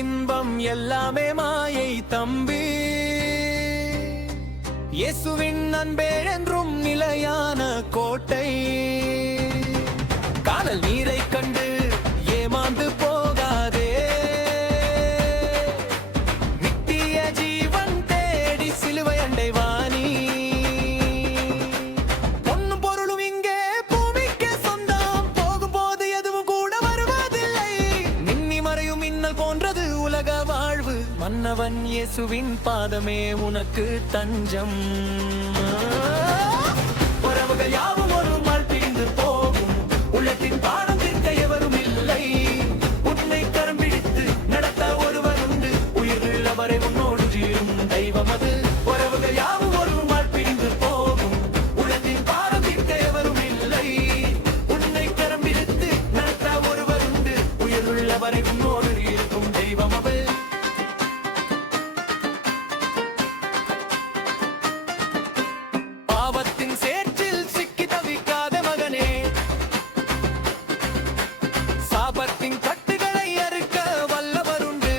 இன்பம் எல்லாமே மாயை தம்பி. இயேசுவின் அன்பே என்றும் நிலையான கோட்டை. காணல் நீரை கண்டு ஏமாந்து போகாதே, நித்திய ஜீவன் தேடி சிலுவை அண்டைவானி. பொன்னும் பொருளும் இங்கே பூமிக்கு சொந்தம், போகும்போது எதுவும் கூட வருவதில்லை. மின்னி மறையும் மின்னல் போன்றது உலக வாழ்வு, மன்னவன் இயேசுவின் பாதமே உனக்கு தஞ்சம். உறவுகள் யாவும் ஒரு நாள் பிரிந்து போகும், உள்ளத்தின் பாடம் தீர்க்க எவரும் இல்லை. உன்னை கரம் பிடித்து நடத்த ஒருவர் உண்டு, உயிரிழவரை உன்னோடு ஜீரும் தெய்வம் அது. உறவுகள் யாவும் ஒரு நாள் பிரிந்து போகும், உள்ளத்தின் பாடம் தீர்க்க எவரும் இல்லை. உன்னை கரம் பிடித்து நடத்த ஒருவர் உண்டு, உயிரிழவரை உன்னோடு இருக்கும் தெய்வம் அது. பாவத்தின் சேற்றில் சிக்கி தவிக்காத மகனே, சாபத்தின் கட்டுகளை அறுக்க வல்லவருண்டு.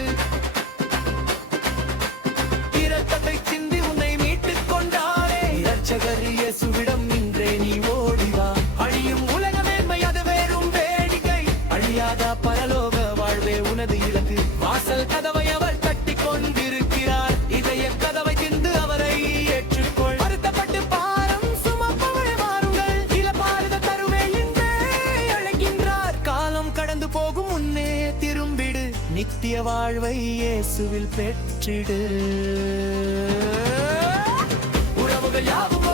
இரத்தத்தை சிந்தி உன்னை மீட்டுக் கொண்டாரே இரட்சகர் இயேசுவிடம் இன்றே நீ ஓடிவா. அழியும் உலக மேன்மை அது வேறும் வேடிக்கை, அழியாத பரலோக வாழ்வே உனது இலக்கு. வாசல் கதவை அவர் தட்டி கொண்டிருக்கிறார், இதய கதவை திறந்து அவரை ஏற்றுக்கொள். வருத்தப்பட்டு பாரம் சுமப்பவரை வாருங்கள், இளப்பாறுத தருவே என்றே அழைக்கின்றார். காலம் கடந்து போகும் முன்னே திரும்பிடு, நித்திய வாழ்வை இயேசுவில் பெற்றிடு. உறவுகள் யாவும்